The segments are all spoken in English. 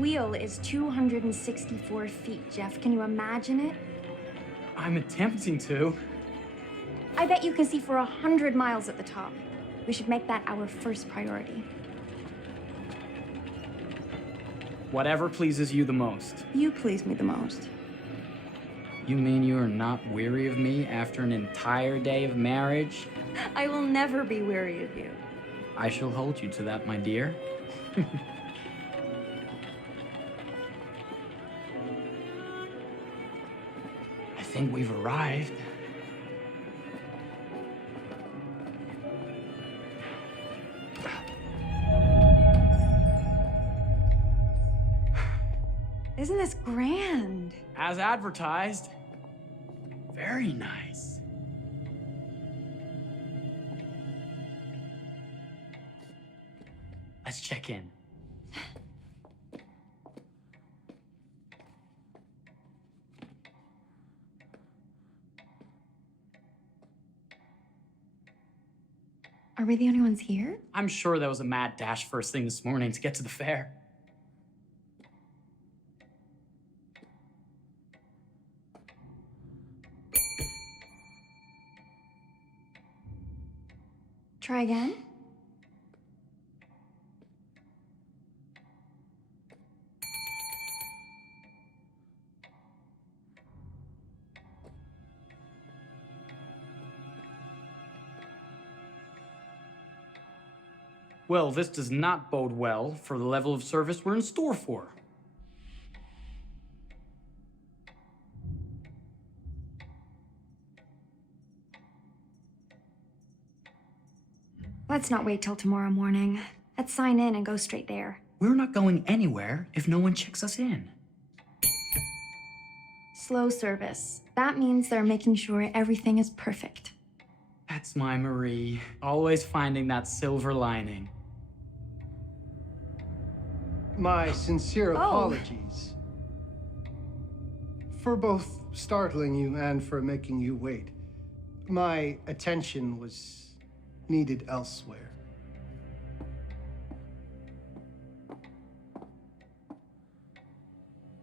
wheel is 264 feet, Jeff. Can you imagine it? I'm attempting to. I bet you can see for 100 miles at the top. We should make that our first priority. Whatever pleases you the most. You please me the most. You mean you are not weary of me after an entire day of marriage? I will never be weary of you. I shall hold you to that, my dear. I think we've arrived. Isn't this grand? As advertised. Very nice. Let's check in. Are we the only ones here? I'm sure that was a mad dash first thing this morning to get to the fair. Try again? Well, this does not bode well for the level of service we're in store for. Let's not wait till tomorrow morning. Let's sign in and go straight there. We're not going anywhere if no one checks us in. Slow service. That means they're making sure everything is perfect. That's my Marie, always finding that silver lining. My sincere apologies for both startling you and for making you wait. My attention was needed elsewhere.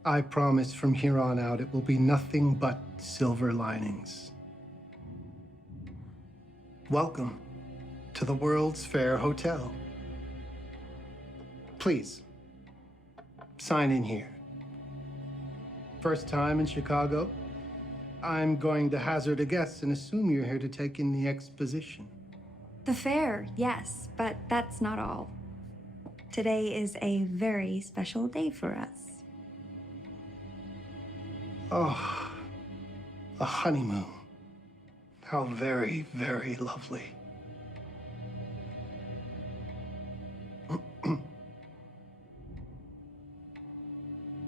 I promise from here on out it will be nothing but silver linings. Welcome to the World's Fair Hotel. Please, sign in here. First time in Chicago? I'm going to hazard a guess and assume you're here to take in the exposition. The fair, yes, but that's not all. Today is a very special day for us. Oh, a honeymoon. How very, very lovely.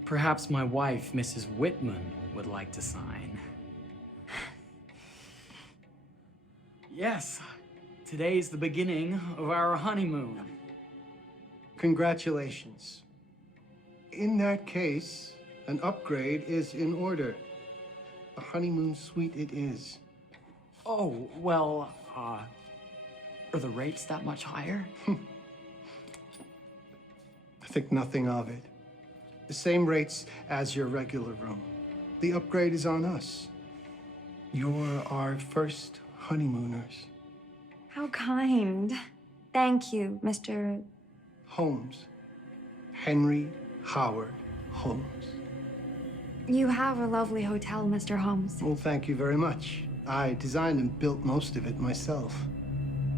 Perhaps my wife, Mrs. Whitman, would like to sign. Yes, today's the beginning of our honeymoon. Congratulations. In that case, an upgrade is in order. A honeymoon suite it is. Oh, well, are the rates that much higher? I think nothing of it. The same rates as your regular room. The upgrade is on us. You're our first honeymooners. How kind. Thank you, Mr. Holmes. Henry Howard Holmes. You have a lovely hotel, Mr. Holmes. Well, thank you very much. I designed and built most of it myself.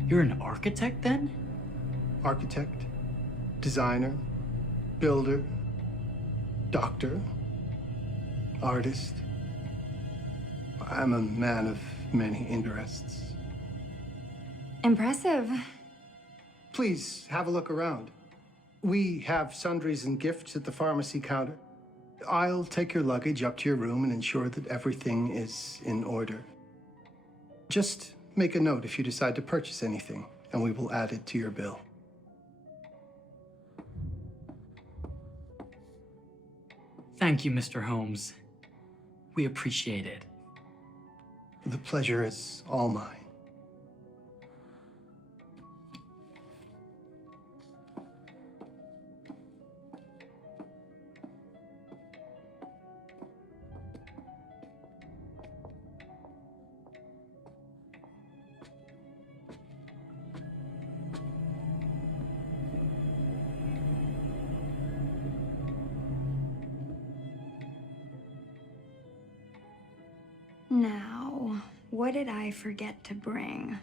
You're an architect, then? Architect, designer, builder, doctor, artist. I'm a man of many interests. Impressive. Please, have a look around. We have sundries and gifts at the pharmacy counter. I'll take your luggage up to your room and ensure that everything is in order. Just make a note if you decide to purchase anything, and we will add it to your bill. Thank you, Mr. Holmes. We appreciate it. The pleasure is all mine. Now, what did I forget to bring?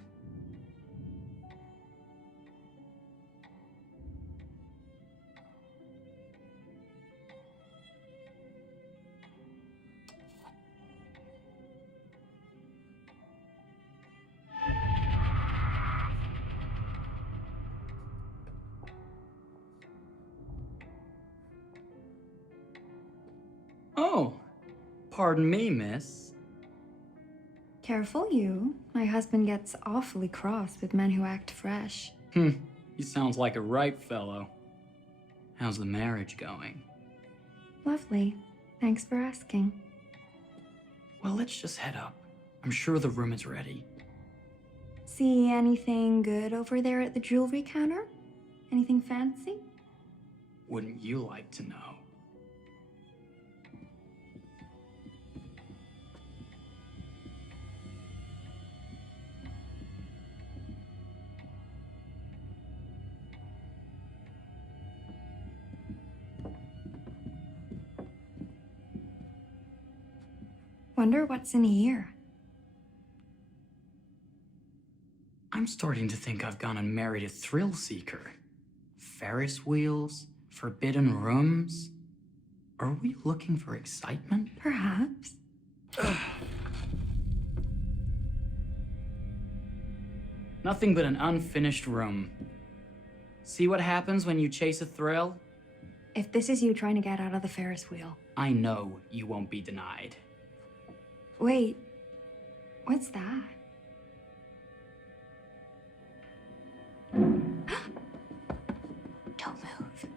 Oh, pardon me, miss. Careful you. My husband gets awfully cross with men who act fresh. He sounds like a ripe fellow. How's the marriage going? Lovely. Thanks for asking. Well, let's just head up. I'm sure the room is ready. See anything good over there at the jewelry counter? Anything fancy? Wouldn't you like to know? Wonder what's in here. I'm starting to think I've gone and married a thrill seeker. Ferris wheels, forbidden rooms. Are we looking for excitement? Perhaps. Nothing but an unfinished room. See what happens when you chase a thrill? If this is you trying to get out of the Ferris wheel. I know you won't be denied. Wait, what's that? Don't move.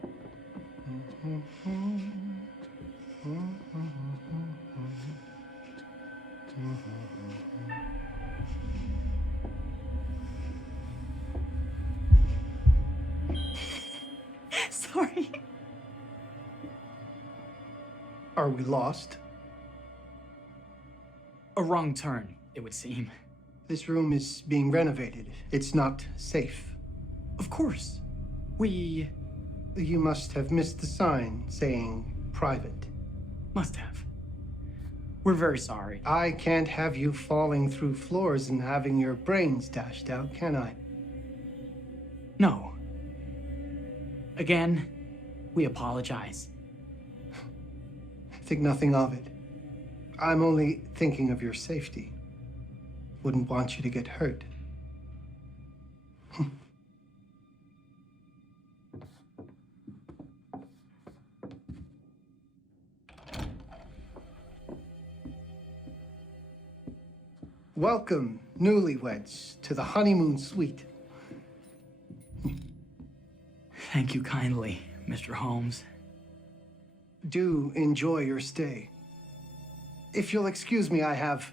Sorry. Are we lost? A wrong turn, it would seem. This room is being renovated. It's not safe. Of course. We You must have missed the sign saying private. must have. We're very sorry. I can't have you falling through floors and having your brains dashed out, can I? No. Again, we apologize. Think nothing of it. I'm only thinking of your safety. Wouldn't want you to get hurt. Welcome, newlyweds, to the honeymoon suite. Thank you kindly, Mr. Holmes. Do enjoy your stay. If you'll excuse me, I have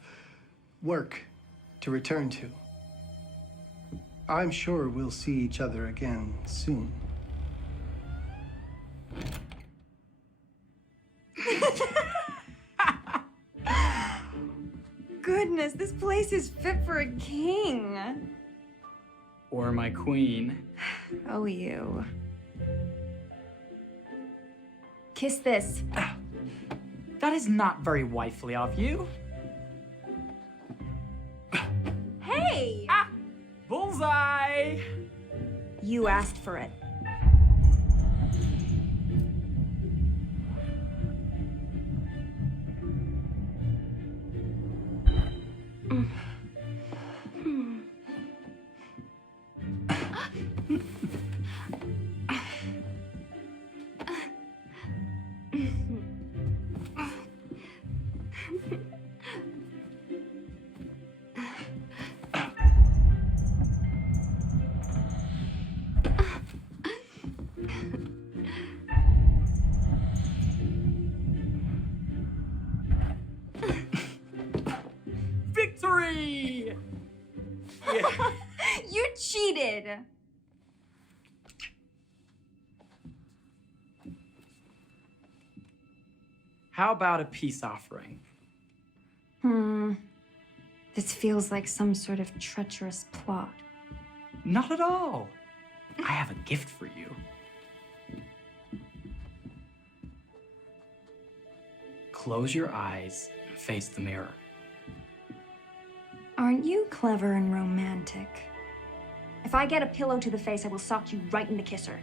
work to return to. I'm sure we'll see each other again soon. Goodness, this place is fit for a king. Or my queen. Oh, you. Kiss this. That is not very wifely of you. Hey! Bullseye! You asked for it. Victory! Yeah. You cheated! How about a peace offering? This feels like some sort of treacherous plot. Not at all. I have a gift for you. Close your eyes and face the mirror. Aren't you clever and romantic? If I get a pillow to the face, I will sock you right in the kisser.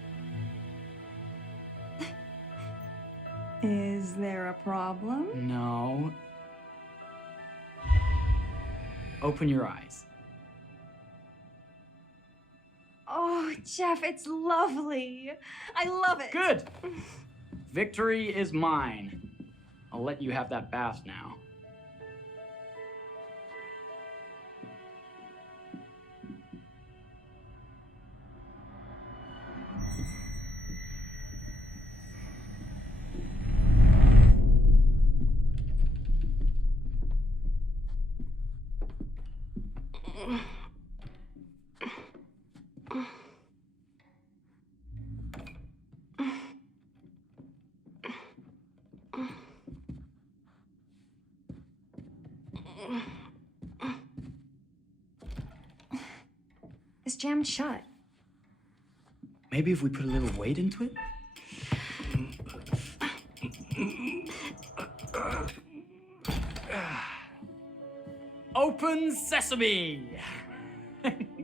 Is there a problem? No. Open your eyes. Oh, Jeff, it's lovely. I love it. Good! Victory is mine. I'll let you have that bath now. It's jammed shut. Maybe if we put a little weight into it? Open sesame!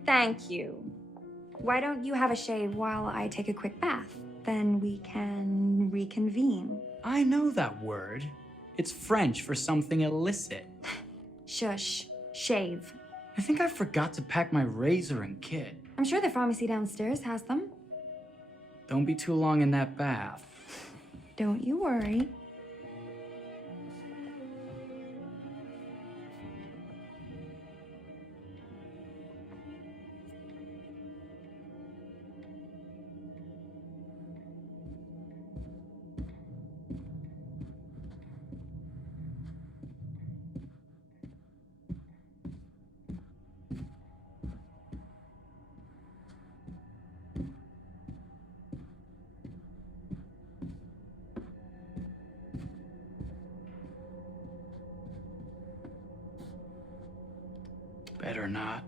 Thank you. Why don't you have a shave while I take a quick bath? Then we can reconvene. I know that word. It's French for something illicit. Shush. Shave. I think I forgot to pack my razor and kit. I'm sure the pharmacy downstairs has them. Don't be too long in that bath. Don't you worry. Better not.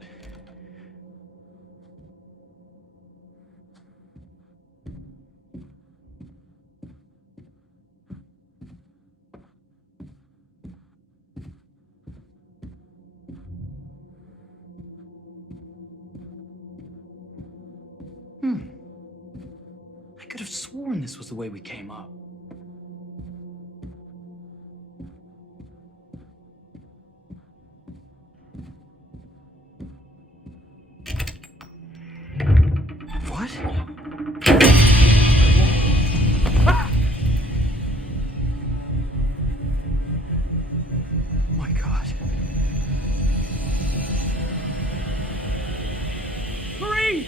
I could have sworn this was the way we came up. What? Ah! My God. Hurry!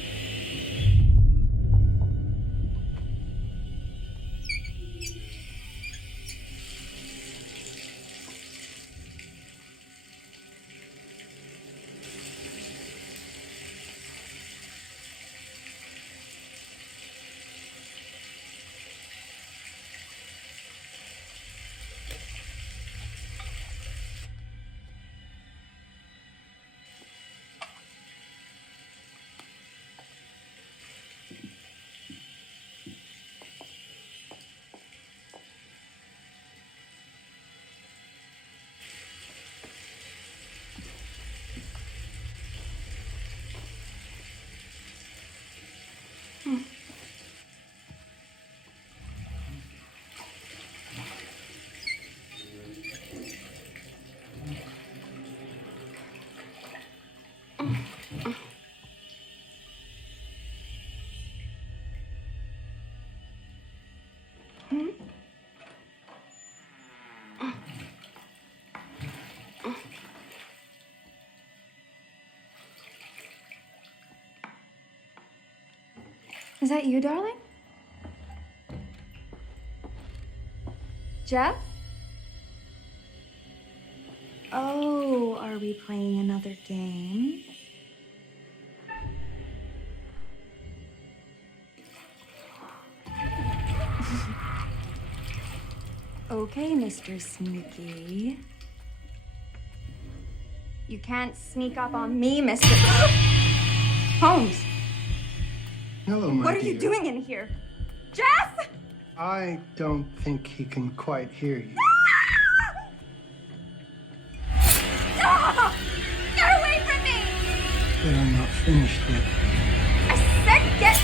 Is that you, darling? Jeff? Oh, are we playing another game? Okay, Mr. Sneaky. You can't sneak up on me, Mr. Holmes! Hello, my What are you dear. doing in here? Jeff! I don't think he can quite hear you. Ah! Get away But I'm not finished yet. I said get...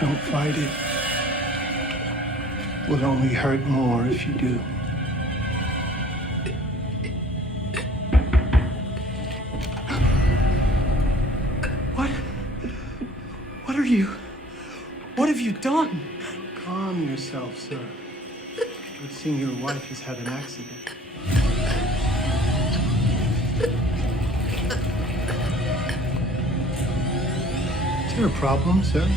Don't fight it. Will only hurt more if you do. What are you? What have you done? Calm yourself, sir. It would seem your wife has had an accident. Is there a problem, sir?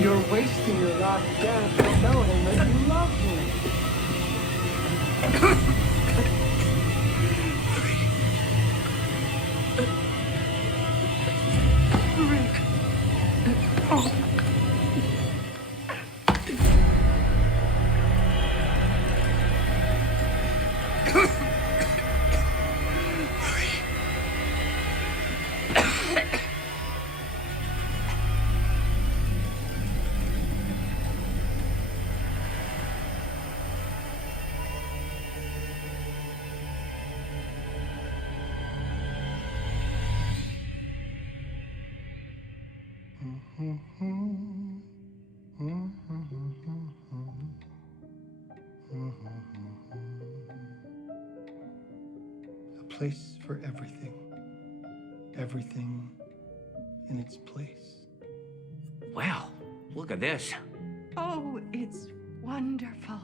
You're wasting your last chance to tell him that you love him. A place for everything. Everything in its place. Well, look at this. Oh, it's wonderful.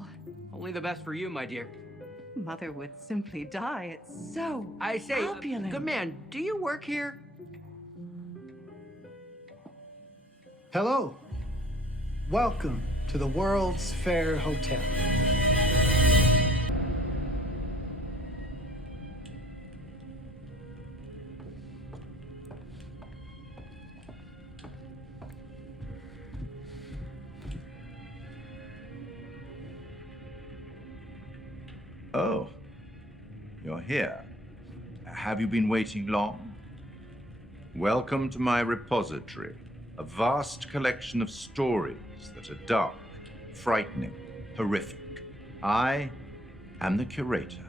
Only the best for you, my dear. Mother would simply die. It's so I say, opulent. good man, do you work here? Hello. Welcome to the World's Fair Hotel. Oh, you're here. Have you been waiting long? Welcome to my repository, a vast collection of stories that are dark, frightening, horrific. I am the Curator.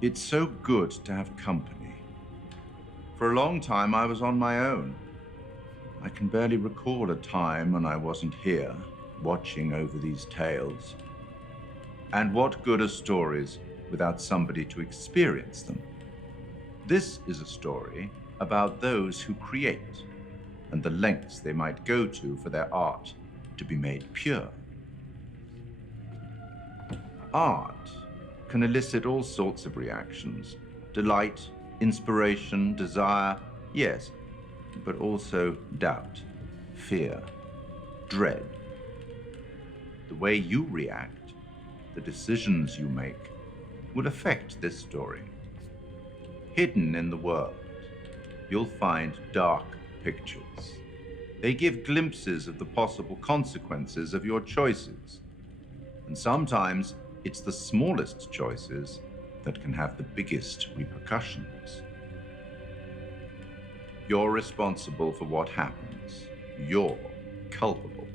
It's so good to have company. For a long time, I was on my own. I can barely recall a time when I wasn't here, watching over these tales. And what good are stories without somebody to experience them? This is a story about those who create and the lengths they might go to for their art to be made pure. Art can elicit all sorts of reactions: delight, inspiration, desire, yes, but also doubt, fear, dread. The way you react, the decisions you make, will affect this story. Hidden in the world, you'll find dark pictures. They give glimpses of the possible consequences of your choices. And sometimes it's the smallest choices that can have the biggest repercussions. You're responsible for what happens. You're culpable.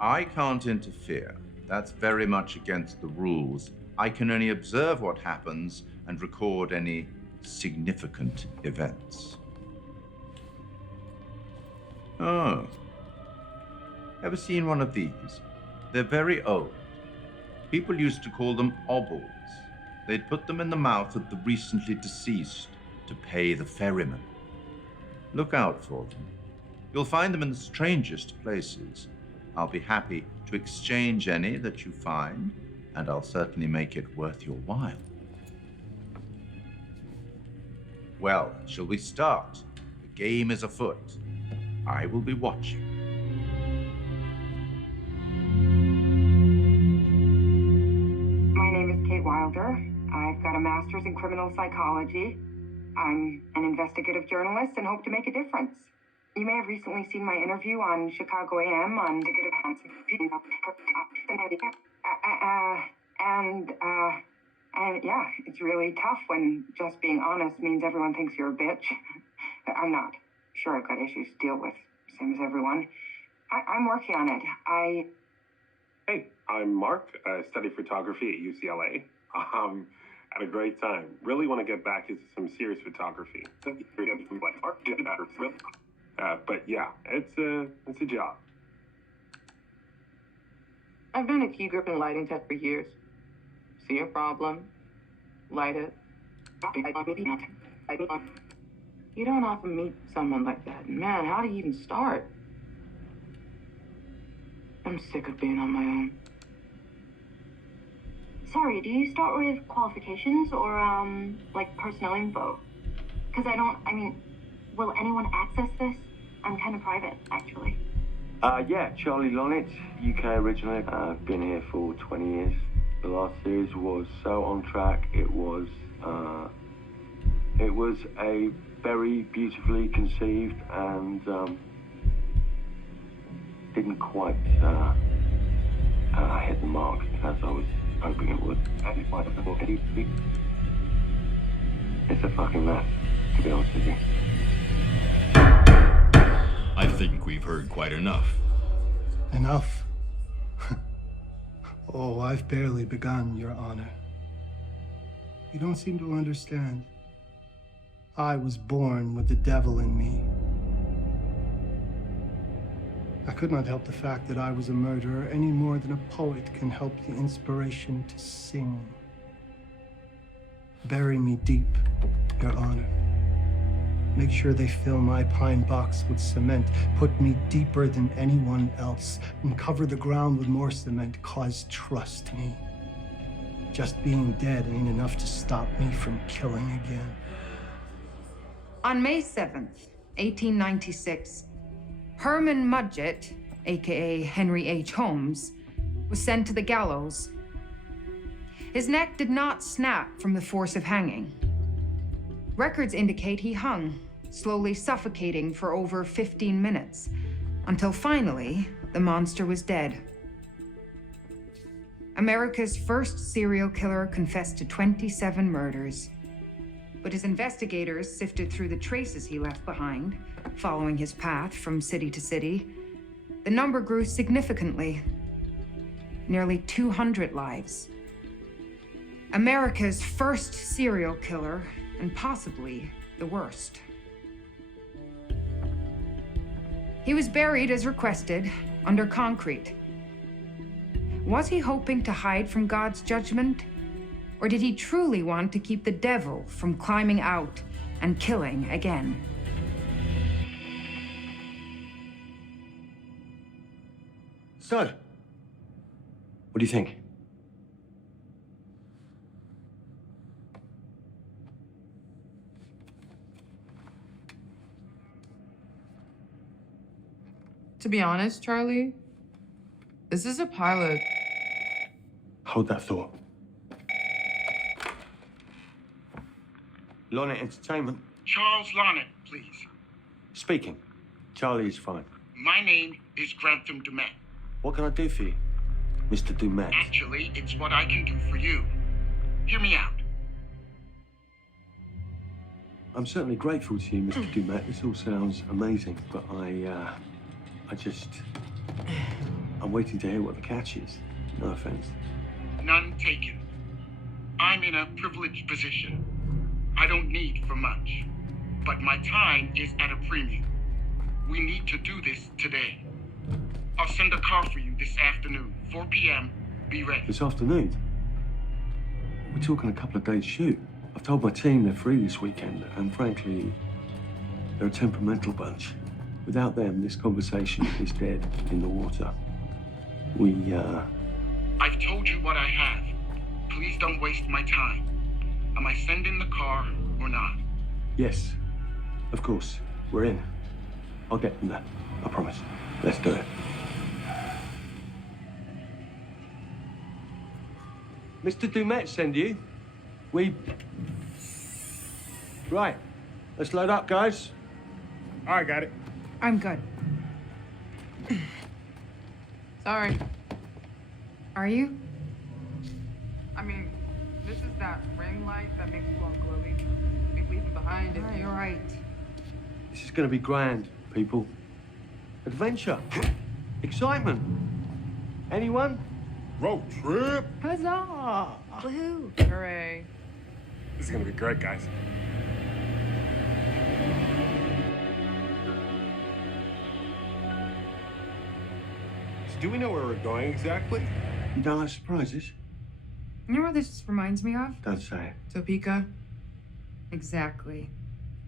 I can't interfere. That's very much against the rules. I can only observe what happens and record any significant events. Oh. Ever seen one of these? They're very old. People used to call them obols. They'd put them in the mouth of the recently deceased to pay the ferryman. Look out for them. You'll find them in the strangest places. I'll be happy to exchange any that you find, and I'll certainly make it worth your while. Well, shall we start? The game is afoot. I will be watching. My name is Kate Wilder. I've got a master's in criminal psychology. I'm an investigative journalist and hope to make a difference. You may have recently seen my interview on Chicago AM on and yeah, it's really tough when just being honest means everyone thinks you're a bitch. I'm not. Sure, I've got issues to deal with, same as everyone. I'm working on it. Hey, I'm Mark. I study photography at UCLA. Had a great time. Really want to get back into some serious photography. But yeah, it's a job. I've been a key grip and lighting tech for years. See a problem, light it. You don't often meet someone like that. Man, how do you even start? I'm sick of being on my own. Sorry, do you start with qualifications or, like personnel info? Because will anyone access this? I'm kind of private, actually. Yeah, Charlie Lonnit, UK originally. I've been here for 20 years. The last series was so on track. It was a very beautifully conceived and didn't quite hit the mark as I was hoping it would. It's a fucking mess, to be honest with you. I think we've heard quite enough. Enough? Oh, I've barely begun, Your Honor. You don't seem to understand. I was born with the devil in me. I could not help the fact that I was a murderer any more than a poet can help the inspiration to sing. Bury me deep, Your Honor. Make sure they fill my pine box with cement. Put me deeper than anyone else and cover the ground with more cement, 'cause trust me, just being dead ain't enough to stop me from killing again. On May 7th, 1896, Herman Mudgett, aka Henry H. Holmes, was sent to the gallows. His neck did not snap from the force of hanging. Records indicate he hung, slowly suffocating for over 15 minutes, until finally, the monster was dead. America's first serial killer confessed to 27 murders. But as investigators sifted through the traces he left behind, following his path from city to city, the number grew significantly. Nearly 200 lives. America's first serial killer, and possibly the worst. He was buried as requested, under concrete. Was he hoping to hide from God's judgment? Or did he truly want to keep the devil from climbing out and killing again? So, what do you think? To be honest, Charlie, this is a pilot. Hold that thought. Lonnit Entertainment. Charles Lonnit, please. Speaking. Charlie is fine. My name is Granthem Du'Met. What can I do for you, Mr. Du'Met? Actually, it's what I can do for you. Hear me out. I'm certainly grateful to you, Mr. Du'Met. This all sounds amazing, but I'm waiting to hear what the catch is. No offense. None taken. I'm in a privileged position. I don't need for much, but my time is at a premium. We need to do this today. I'll send send a car for you this afternoon, 4 p.m. Be ready. This afternoon? We're talking a couple of days shoot. I've told my team they're free this weekend, and frankly, they're a temperamental bunch. Without them, this conversation is dead in the water. I've told you what I have. Please don't waste my time. Am I sending the car or not? Yes, of course. We're in. I'll get them there. I promise. Let's do it. Mr. Du'Met send you. Right. Let's load up, guys. All right, got it. I'm good. Sorry. Are you? I mean, this is that ring light that makes you all glowy. We leave it behind if you... You're right. This is going to be grand, people. Adventure. Excitement. Anyone? Road trip. Huzzah! Woohoo! Hooray. This is gonna be great, guys. So do we know where we're going exactly? You don't like surprises? You know what this reminds me of? Don't say it. Topeka? Exactly.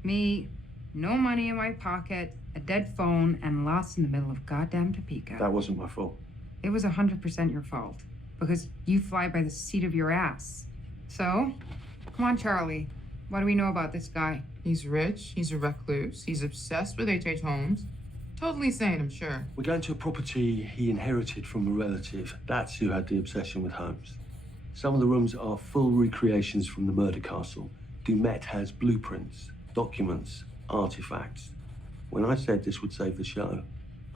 Me, no money in my pocket, a dead phone, and lost in the middle of goddamn Topeka. That wasn't my fault. It was 100% your fault. Because you fly by the seat of your ass. So, come on, Charlie. What do we know about this guy? He's rich, he's a recluse, he's obsessed with HH Holmes. Totally sane, I'm sure. We're going to a property he inherited from a relative. That's who had the obsession with Holmes. Some of the rooms are full recreations from the murder castle. Du'Met has blueprints, documents, artifacts. When I said this would save the show,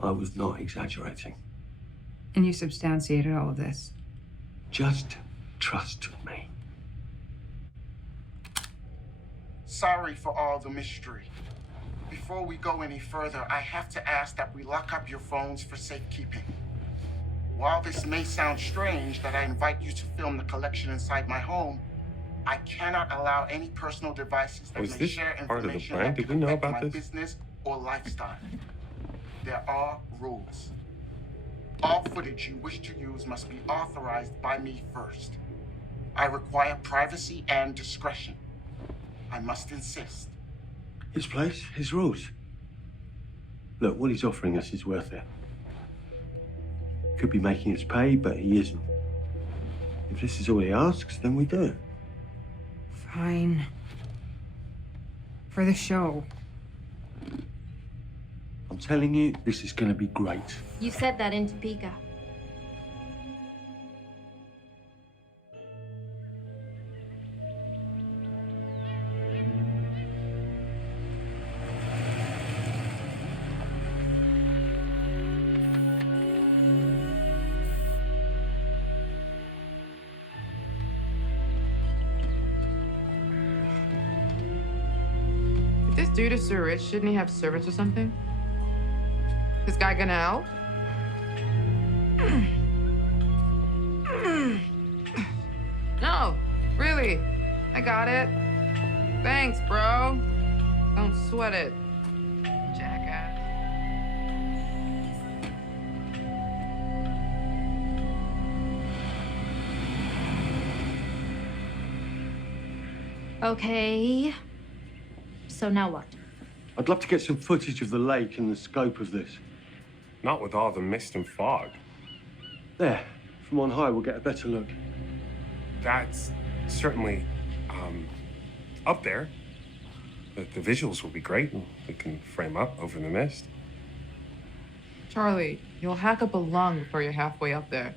I was not exaggerating. And you substantiated all of this. Just trust me. Sorry for all the mystery. Before we go any further, I have to ask that we lock up your phones for safekeeping. While this may sound strange that I invite you to film the collection inside my home, I cannot allow any personal devices that may share information that could affect my business or lifestyle. There are rules. All footage you wish to use must be authorized by me first. I require privacy and discretion. I must insist. His place, his rules. Look, what he's offering us is worth it. Could be making us pay, but he isn't. If this is all he asks, then we do it. Fine. For the show. I'm telling you, this is going to be great. You said that in Topeka. If this dude is so rich, shouldn't he have servants or something? This guy gonna help? No, really. I got it. Thanks, bro. Don't sweat it. Jackass. Okay. So now what? I'd love to get some footage of the lake and the scope of this. Not with all the mist and fog. There, from on high, we'll get a better look. That's certainly, up there. The visuals will be great. We can frame up over the mist. Charlie, you'll hack up a lung before you're halfway up there.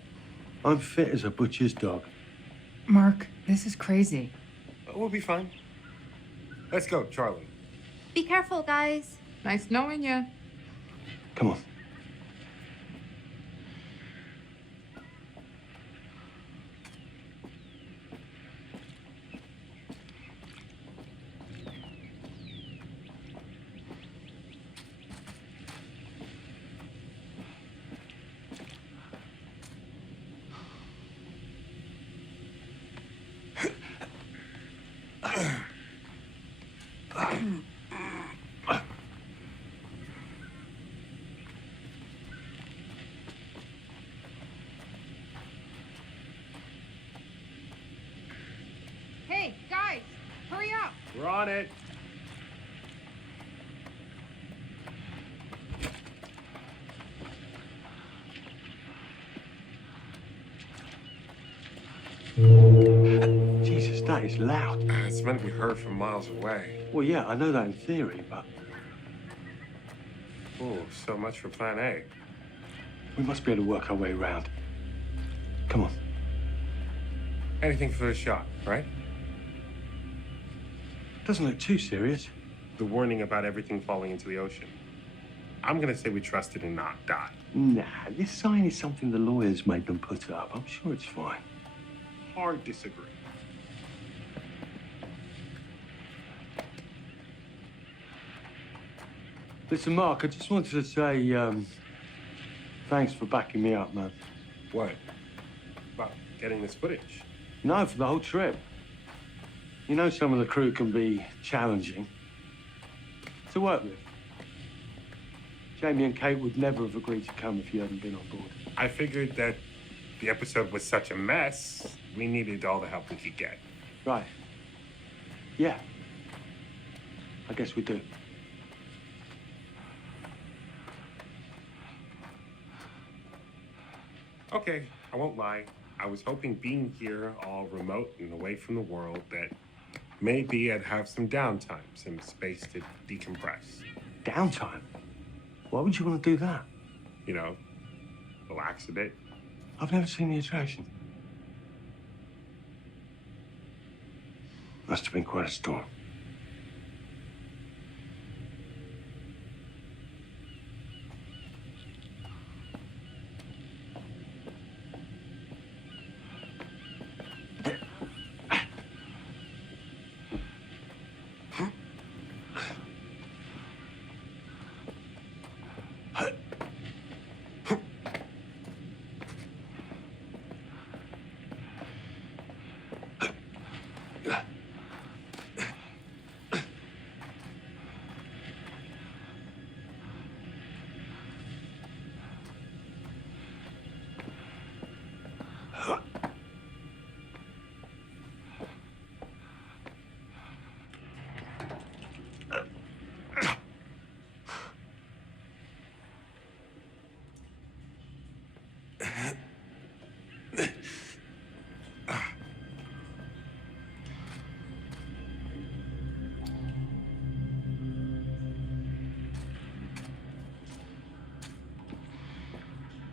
I'm fit as a butcher's dog. Mark, this is crazy. We'll be fine. Let's go, Charlie. Be careful, guys. Nice knowing you. Come on. We're on it. Jesus, that is loud. It's meant to be heard from miles away. Well, yeah, I know that in theory, but Oh, so much for plan A. we must be able to work our way around. Come on. Anything for the shot, right? Doesn't look too serious. The warning about everything falling into the ocean. I'm gonna say we trust it and not die. Nah, this sign is something the lawyers made them put up. I'm sure it's fine. Hard disagree. Listen, Mark, I just wanted to say, thanks for backing me up, man. What? About getting this footage? No, for the whole trip. You know some of the crew can be challenging to work with. Jamie and Kate would never have agreed to come if you hadn't been on board. I figured that the episode was such a mess, we needed all the help we could get. Right. Yeah. I guess we do. Okay, I won't lie. I was hoping being here all remote and away from the world that maybe I'd have some downtime, some space to decompress. Downtime? Why would you want to do that? You know, relax a bit. I've never seen the attraction. Must have been quite a storm.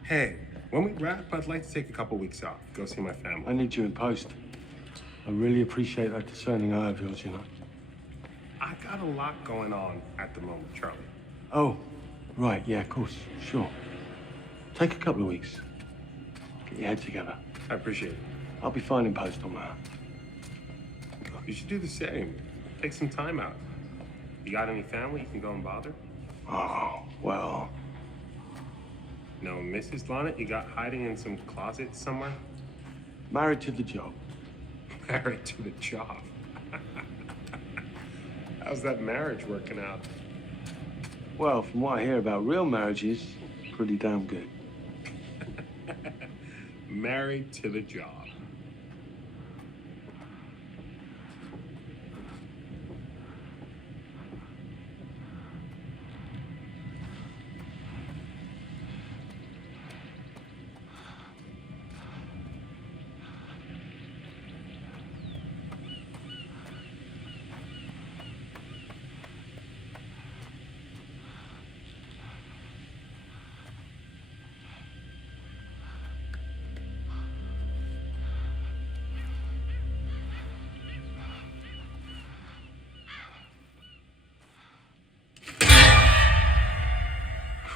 Hey, when we wrap, I'd like to take a couple weeks off, go see my family. I need you in post. I really appreciate that discerning eye of yours, you know. I got a lot going on at the moment, Charlie. Oh, right, yeah, of course, sure. Take a couple of weeks. Get your head together. I appreciate it. I'll be fine in post on that. You should do the same. Take some time out. You got any family you can go and bother? Oh, well. No, Mrs. Lonnit, you got hiding in some closet somewhere? Married to the job. Married to the job. How's that marriage working out? Well, from what I hear about real marriages, pretty damn good. Married to the job.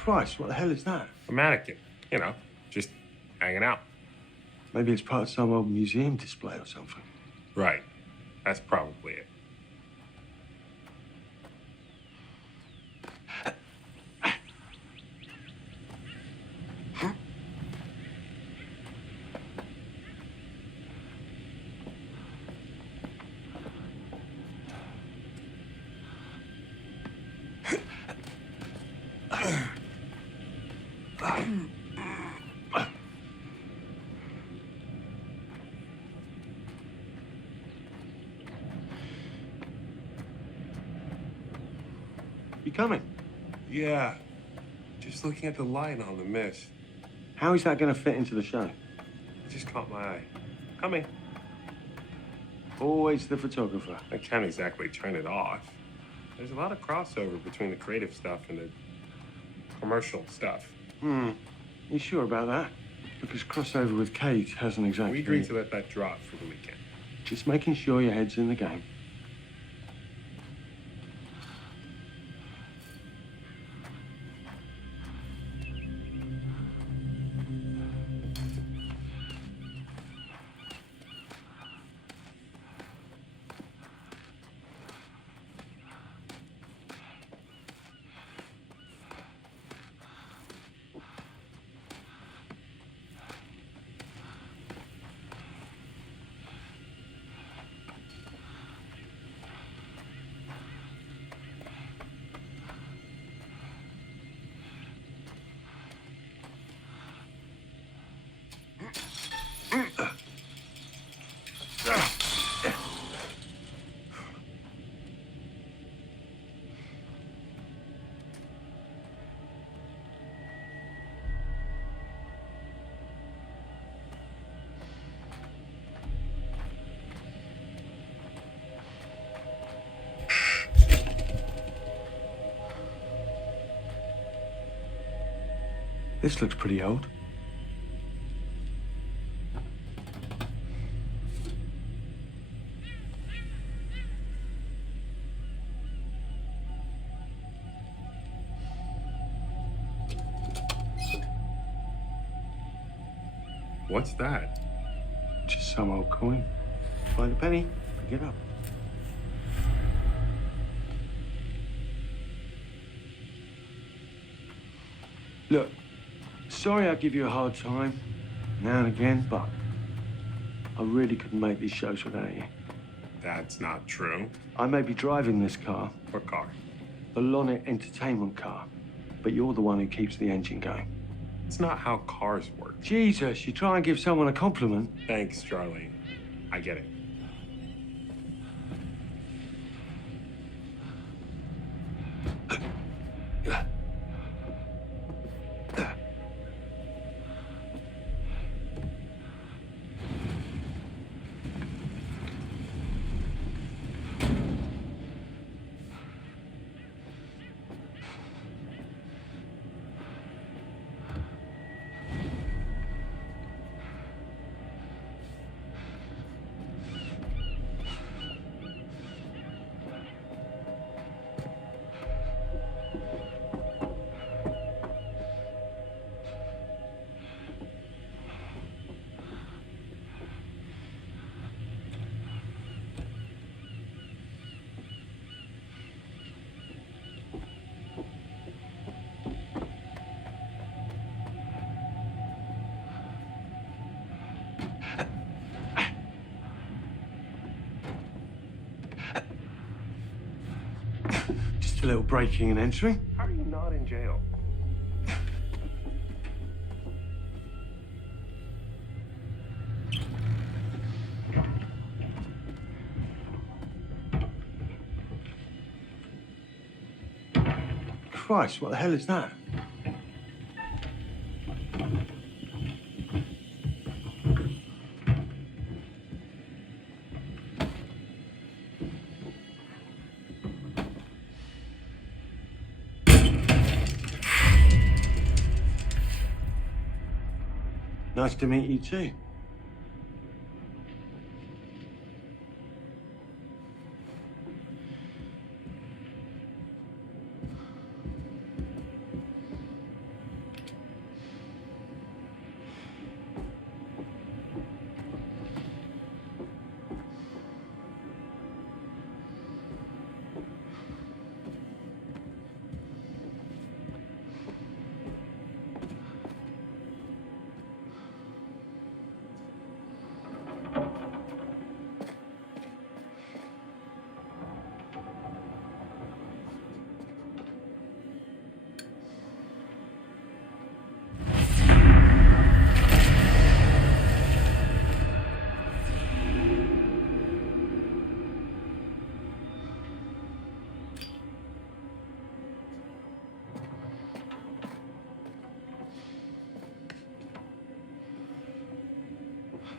Christ, what the hell is that? A mannequin, you know, just hanging out. Maybe it's part of some old museum display or something. Right. That's probably it. coming? Yeah. Just looking at the light on the mist. How is that going to fit into the show? It just caught my eye. Coming. Always the photographer. I can't exactly turn it off. There's a lot of crossover between the creative stuff and the commercial stuff. You sure about that? Because crossover with Kate hasn't exactly... We agreed to let that drop for the weekend. Just making sure your head's in the game. This looks pretty old. What's that? Just some old coin. Find a penny, pick it up. Look, sorry I give you a hard time now and again, but I really couldn't make these shows without you. That's not true. I may be driving this car. What car? The Lonnit entertainment car. But you're the one who keeps the engine going. It's not how cars work. Jesus, you try and give someone a compliment. Thanks, Charlie. I get it. Just a little breaking and entering. How are you not in jail? Christ, what the hell is that? Nice to meet you too.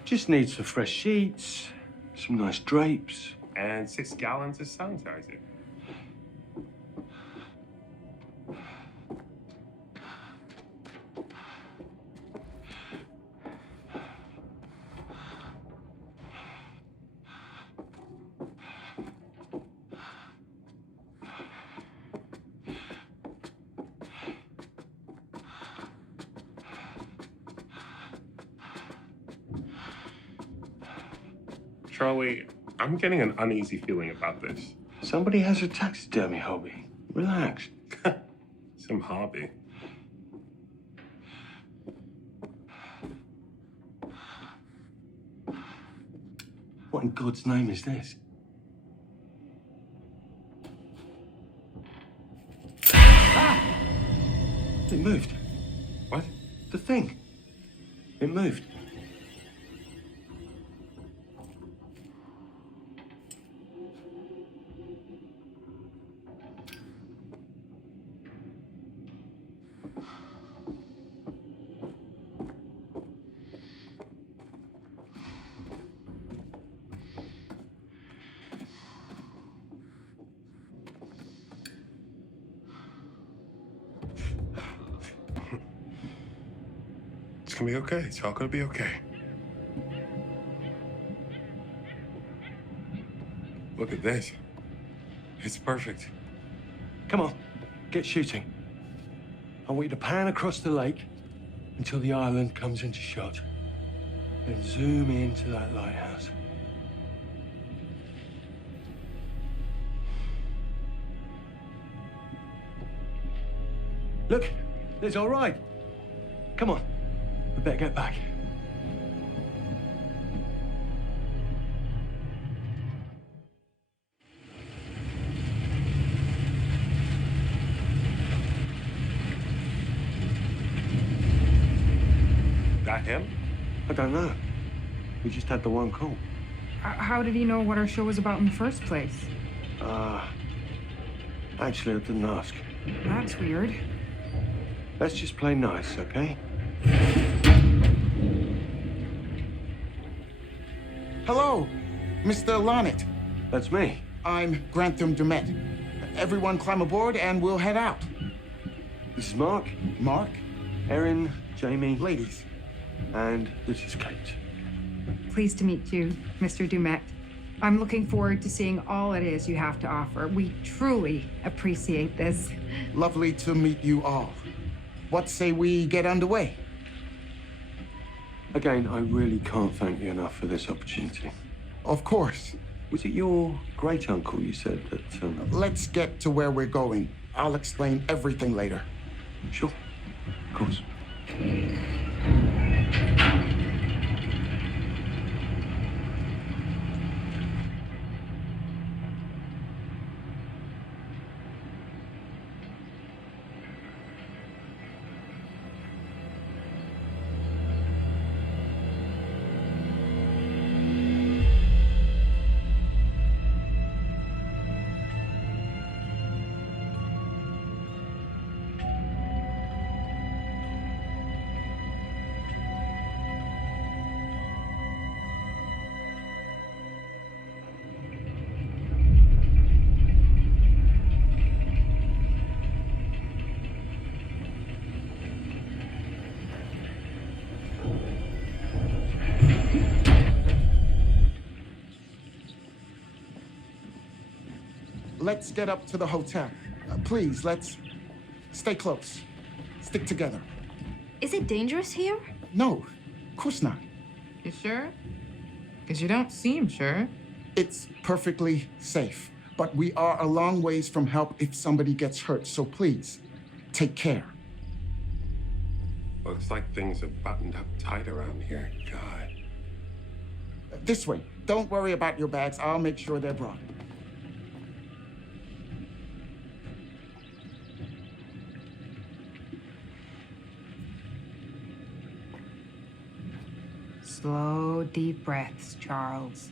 Just need some fresh sheets, some nice drapes. And 6 gallons of sanitizer. Charlie, I'm getting an uneasy feeling about this. Somebody has a taxidermy hobby. Relax. Some hobby. What in God's name is this? Ah! It moved. What? The thing. It moved. It's gonna be okay. It's all gonna be okay. Look at this. It's perfect. Come on, get shooting. I want you to pan across the lake until the island comes into shot. Then zoom into that lighthouse. Look, it's all right. Come on, we better get back. That him? I don't know. We just had the one call. How did he know what our show was about in the first place? Actually, I didn't ask. That's weird. Let's just play nice, okay? Hello, Mr. Lonnit. That's me. I'm Granthem Du'Met. Everyone climb aboard and we'll head out. This is Mark. Mark? Erin, Jamie. Ladies. And this is Kate. Pleased to meet you, Mr. Du'Met. I'm looking forward to seeing all it is you have to offer. We truly appreciate this. Lovely to meet you all. What say we get underway? Again, I really can't thank you enough for this opportunity. Of course. Was it your great-uncle you said that... Let's get to where we're going. I'll explain everything later. Sure. Of course. Let's get up to the hotel. Please, let's stay close. Stick together. Is it dangerous here? No, of course not. You sure? Because you don't seem sure. It's perfectly safe, but we are a long ways from help if somebody gets hurt, so please, take care. Looks like things are buttoned up tight around here. God. This way. Don't worry about your bags. I'll make sure they're brought. Slow, deep breaths, Charles.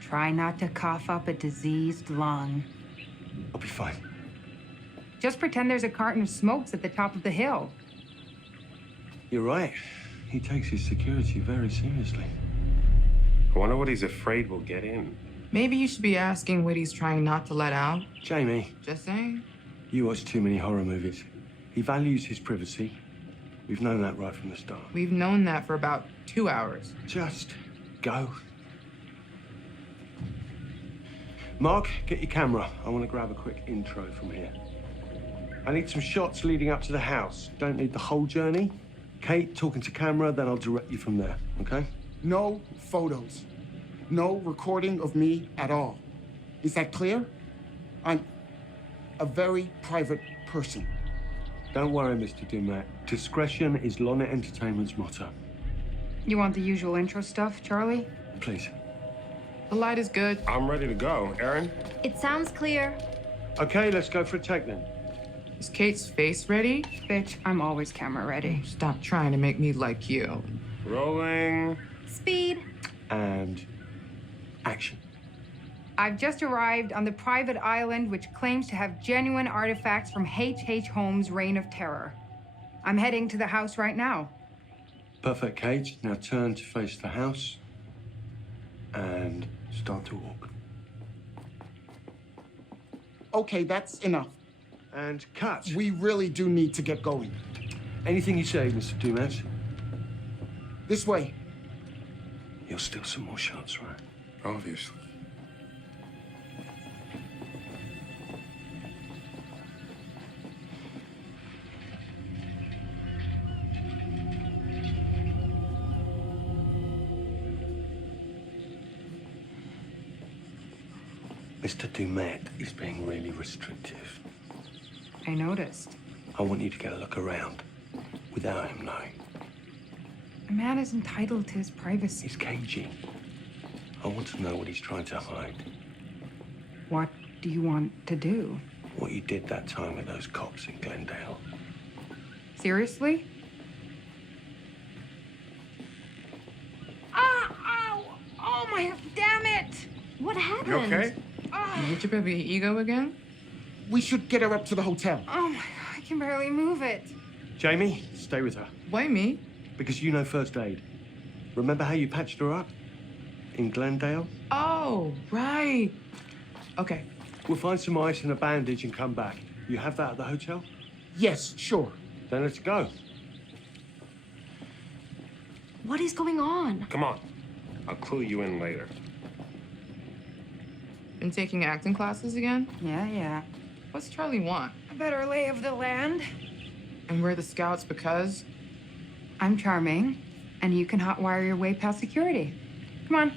Try not to cough up a diseased lung. I'll be fine. Just pretend there's a carton of smokes at the top of the hill. You're right. He takes his security very seriously. I wonder what he's afraid will get in. Maybe you should be asking what he's trying not to let out. Jamie, Just saying. you watch too many horror movies. He values his privacy. We've known that right from the start. We've known that for about 2 hours. Just go. Mark, get your camera. I want to grab a quick intro from here. I need some shots leading up to the house. Don't need the whole journey. Kate, talking to camera, then I'll direct you from there, okay? No photos. No recording of me at all. Is that clear? I'm a very private person. Don't worry, Mr. Du'Met. Discretion is Lonnit Entertainment's motto. You want the usual intro stuff, Charlie? Please. The light is good. I'm ready to go. Erin? It sounds clear. Okay, let's go for a take then. Is Kate's face ready? Bitch, I'm always camera ready. Stop trying to make me like you. Rolling. Speed. And action. I've just arrived on the private island which claims to have genuine artifacts from HH Holmes' reign of terror. I'm heading to the house right now. Perfect, Kate. Now turn to face the house and start to walk. Okay, that's enough. And cut. We really do need to get going. Anything you say, Mr. Du'Met. This way. You'll steal some more shots, right? Obviously. Mr. Du'Met is being really restrictive. I noticed. I want you to get a look around without him knowing. A man is entitled to his privacy. He's cagey. I want to know what he's trying to hide. What do you want to do? What you did that time with those cops in Glendale. Seriously? Ah! Ow! Oh my... Damn it! What happened? You okay? You get your baby ego again? We should get her up to the hotel. Oh my God, I can barely move it. Jamie, stay with her. Why me? Because you know first aid. Remember how you patched her up? In Glendale? Oh, right. Okay. We'll find some ice and a bandage and come back. You have that at the hotel? Yes, sure. Then let's go. What is going on? Come on. I'll clue you in later. Been taking acting classes again? Yeah. What's Charlie want? A better lay of the land. And we're the scouts because? I'm charming, and you can hotwire your way past security. Come on.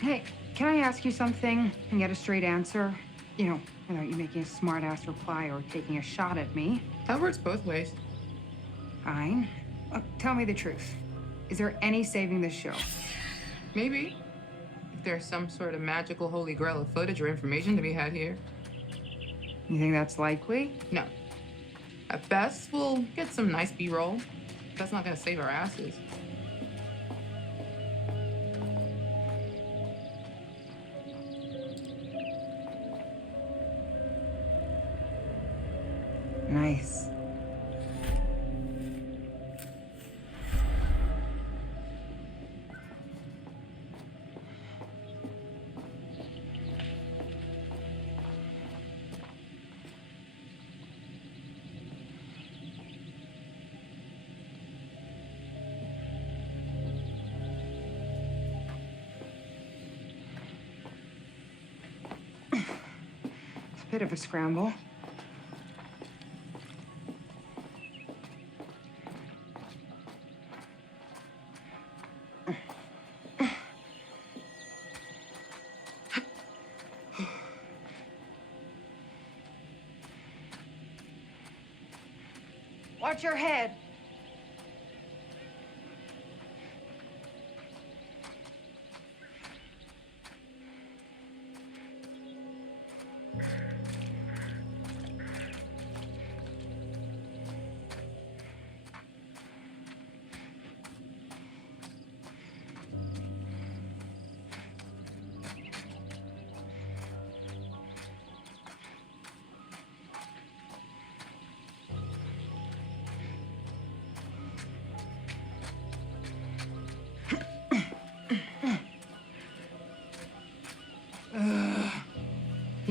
Hey, can I ask you something and get a straight answer? You know, without you making a smart-ass reply or taking a shot at me. That works both ways. Fine. Tell me the truth. Is there any saving this show? Maybe. If there's some sort of magical holy grail of footage or information to be had here. You think that's likely? No. At best, we'll get some nice B-roll. That's not gonna save our asses. Nice. It's a bit of a scramble. Watch your head.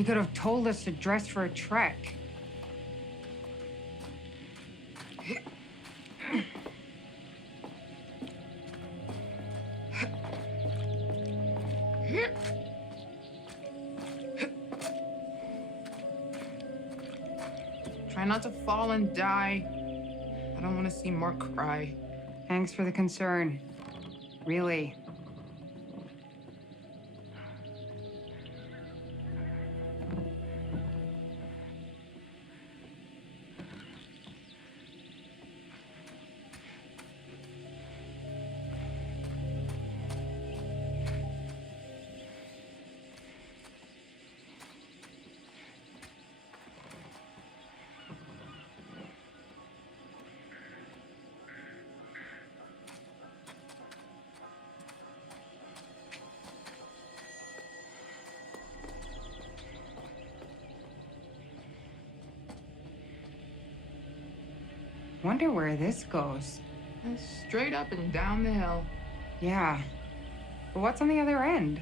He could have told us to dress for a trek. Try not to fall and die. I don't want to see Mark cry. Thanks for the concern. Really. Wonder where this goes. Straight up and down the hill. Yeah. But what's on the other end?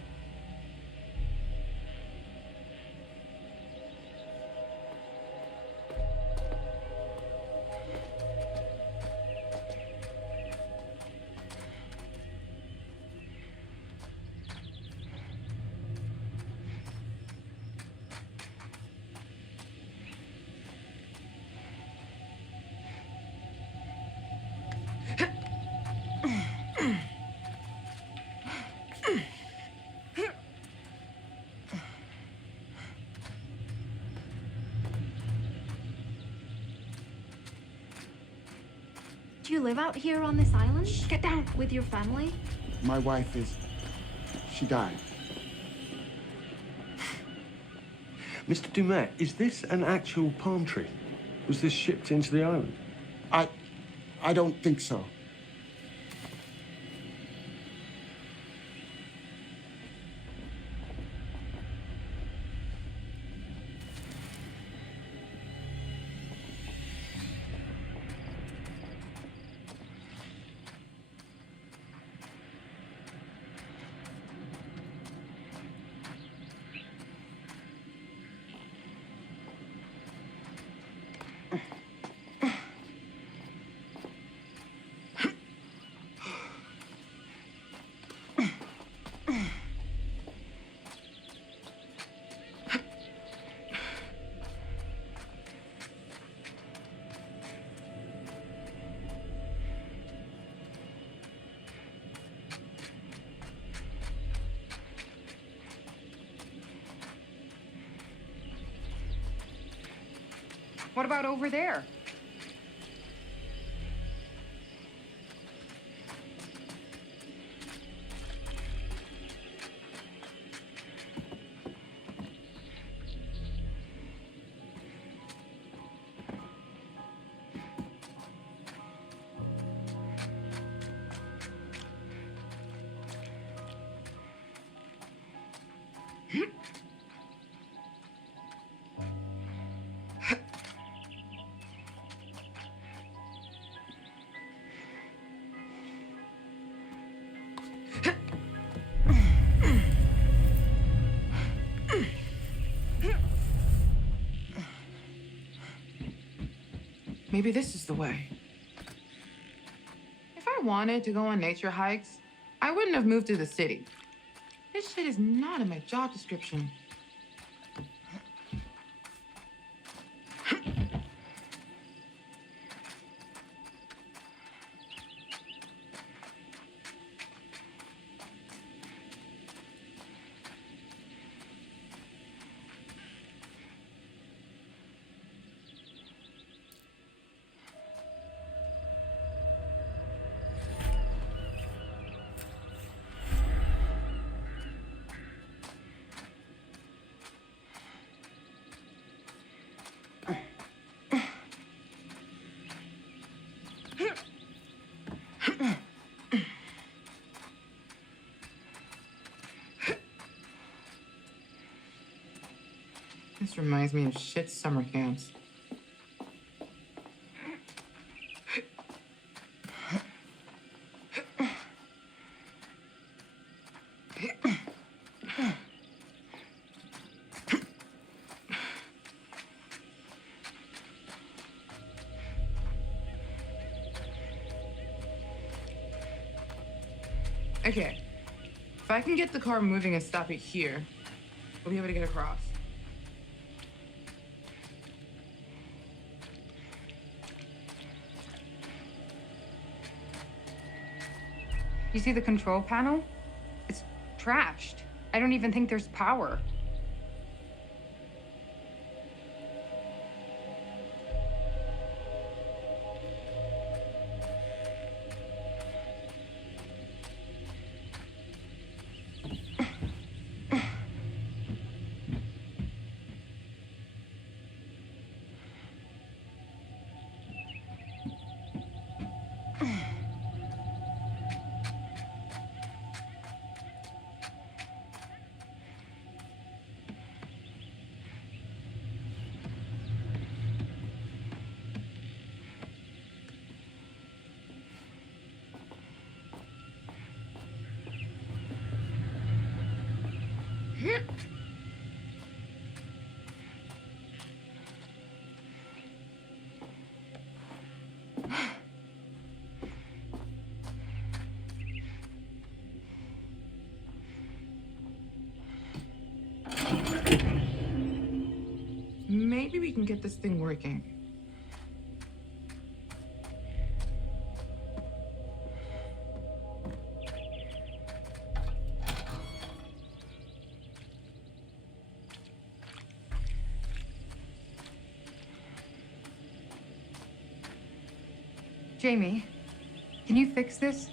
Do you live out here on this island? Get down. With your family? My wife she died. Mr. Du'Met, is this an actual palm tree? Was this shipped into the island? I don't think so. What about over there? Maybe this is the way. If I wanted to go on nature hikes, I wouldn't have moved to the city. This shit is not in my job description. This reminds me of shit summer camps. Okay. If I can get the car moving and stop it here, we'll be able to get across. You see the control panel? It's trashed. I don't even think there's power. Maybe we can get this thing working. Jamie, can you fix this?